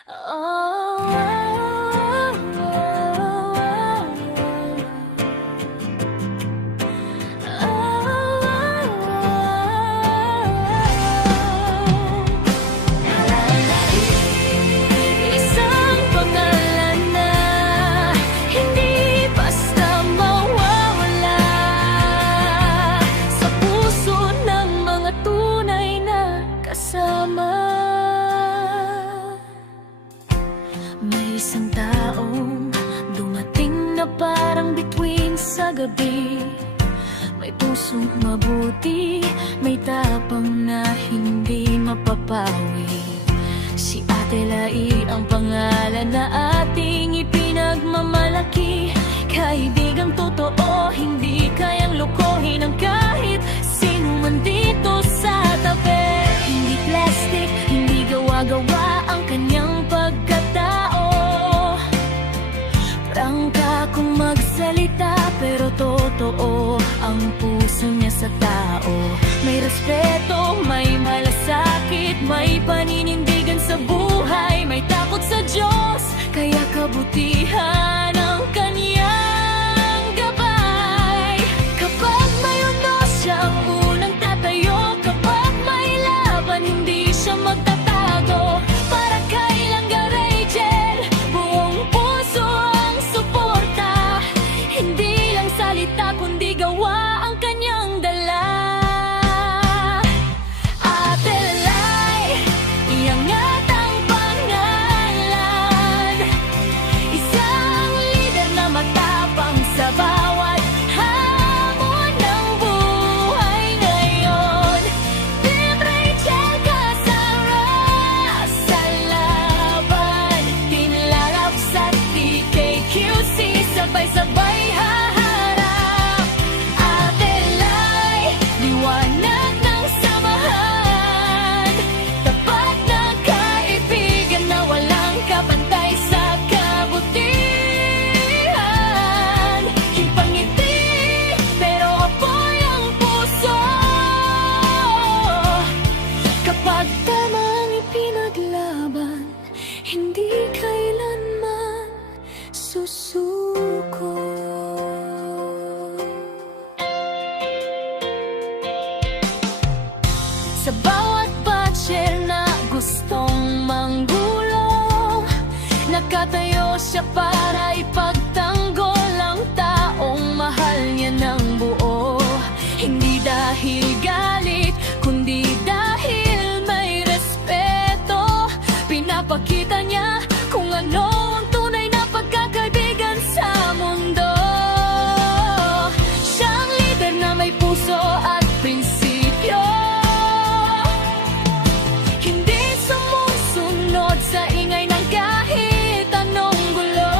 Isang pangalan na hindi basta mawawala sa puso ng mga tunay na kasama. May isang taong dumating na parang bituin sa gabi. May pusong mabuti, may tapang na hindi mapapawi. Si Ate Lai ang pangalan na ating ipinagmamalaki. Kaibigang totoo, hindi kayang lokohin ng kahit sino man dito sa tabi. Hindi plastic, hindi gawa-gawa ang kanyang pagkatao. Prangka kung magsalita, pero totoo ang puso niya sa tao. May respeto, may malasakit, may paninindigan sa buhay, may takot sa Diyos, kaya kabutihan ang kanyang gabay. Kapag may unos, siya ang unang tatayo. Kapag may laban, hindi siya magtatago. Para kay Langga Rachel, buong puso ang suporta. Hindi lang salita, kundi gawa ang kanyang dala. Ate Lai, iangat ang pangalan. Isang lider na matapang sa bawat hamon ng buhay ngayon. Team Rachel kasama sa laban. Team Lalabs at TKQC, sabay-sabay haharap. Ate Lai, liwanag ng samahan. Tapat na kaibigan na walang kapantay sa kabutihan. Ipangiti, pero apoy ang puso. Kapag tamang ipinaglaban, hindi kailanman susuko. Sa bawat batcher na gustong manggulong, nakatayo siya para ipagtanggol ang taong mahal niya ng buo. Hindi dahil galit, kundi dahil may respeto. Pinapakita niya kung ano ang tunay na pagkakaibigan sa mundo. Siyang lider na may puso at prinsipyo. Hindi sumusunod sa ingay ng kahit anong gulo.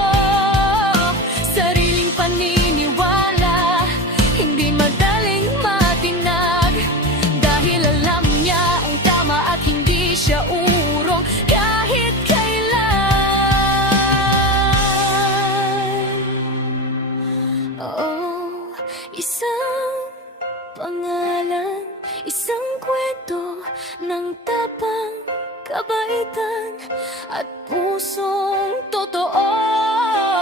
Sariling paniniwala, hindi madaling matinag. Dahil alam niya ang tama at hindi siya urong kahit kailan. Oh, isang pangalan, isang kwento ng tapang, kabaitan at pusong totoo.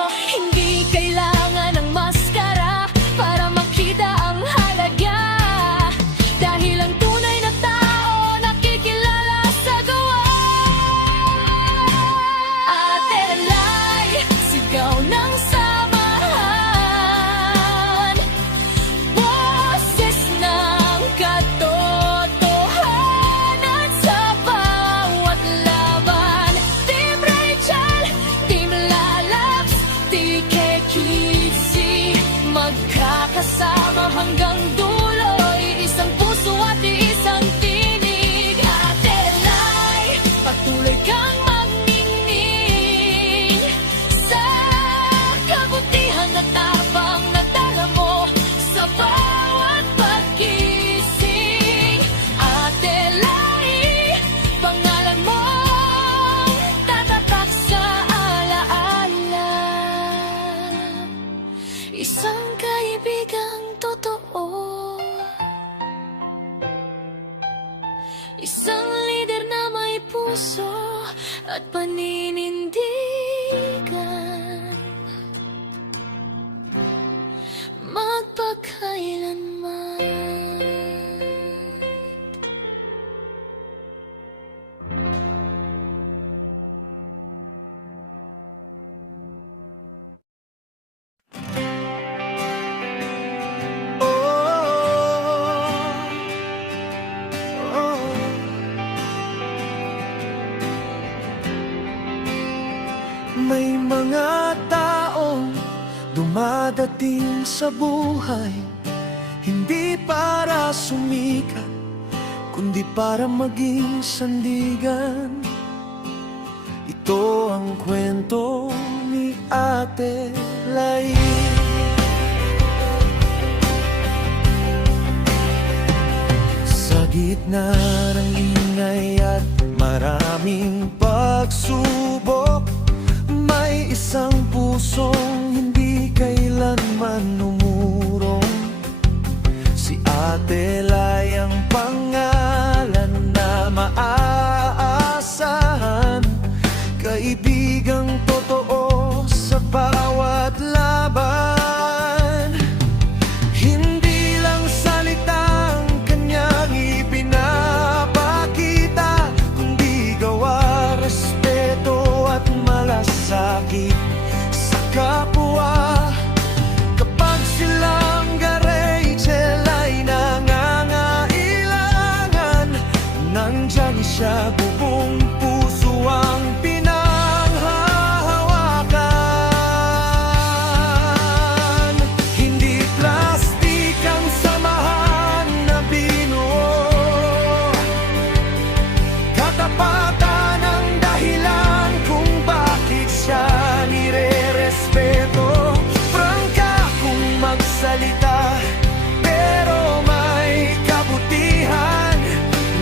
Hindi kailangan ng maskara para makita ang halaga. Dahil ang tunay na tao nakikilala sa gawa. Ate Lai, sigaw ng samahan. Boses ng katotohanan sa bawat laban. Team Rachel, Team Lalabs, TKQC, magkakasama hanggang dulo. Isang puso at isang tinig. Ate Lai, patuloy kang magningning sa kabutihan at tapang na dala mo sa bawat pagkising. Ate Lai, pangalan mo tatatak sa alaala. Isang kaibigang totoo, isang lider na may puso at at paninindigan, magpakailanman. May mga taong dumadating sa buhay, hindi para sumikat, kundi para maging sandigan. Ito ang kwento ni Ate Lai. Sa gitna ng ingay at maraming pagsubok, may isang pusong hindi kailanman umurong. Si Ate Lai ang pangalan na maaasahan, kaibigang totoo sa bawat laban. Hindi lang salitang kanyang ipinapakita, kundi gawa, respeto at malasakit sa kapwa. Kapag silang Rachel ay nangangailangan, nandyan siya, buong puso ang pinanghahawakan. Hindi plastik ang samahan na binuo, katapatan ang dahilan kung bakit siya nire-respeto. Prangka kung magsalita, pero may kabutihan.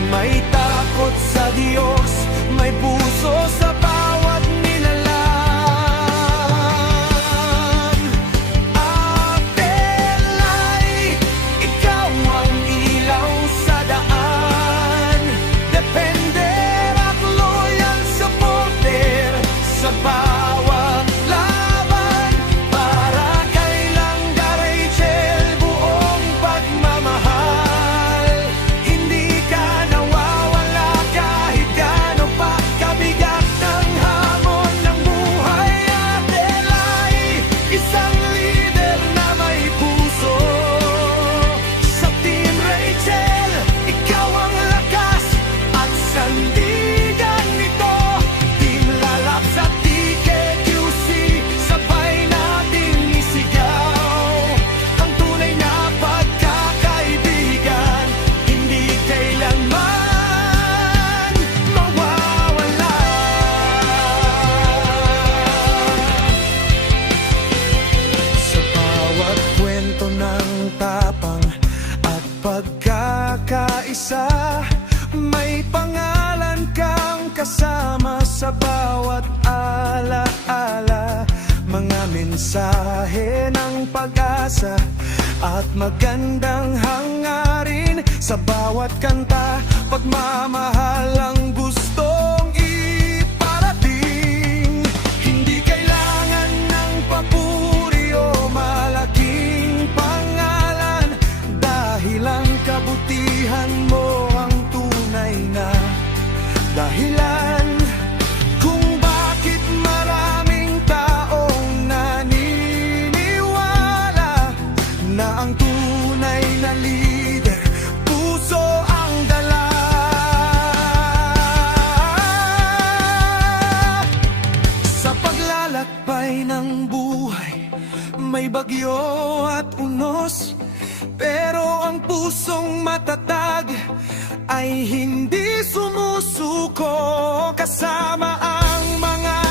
May takot sa Diyos, may puso sa bawat nilalang. Ate Lai, ikaw ang ilaw sa daan, depender at loyal supporter sa bawat laban. Para kay Langga Rachel, buong pagmamahal. Hindi ka nawawala kahit gaano pa kabigat ng hamon ng buhay. Ate Lai, isang leader na may puso. Sa Team Rachel, ikaw ang lakas at sandigan nito. Team Lalab sa TKQC, sabay nating isigaw ang tunay na pagkakaibigan, hindi kailanman mawawala. Sa bawat kwento ng tapang at pagkakaisa, may pangalan kang kasama sa bawat alaala. Mga mensahe ng pag-asa at magandang hangarin sa bawat kanta, pagmamahal ang gustong iparating. Hindi kailangan ng papuri o malaking pangalan, dahil ang kabutihan mo ang tunay na dahilan kung bakit maraming taong naniniwala na ang tunay na leader, puso ang dala. Sa paglalakbay ng buhay, may bagyo at unos, pero ang pusong matatag ay hindi sumusuko. Kasama ang mga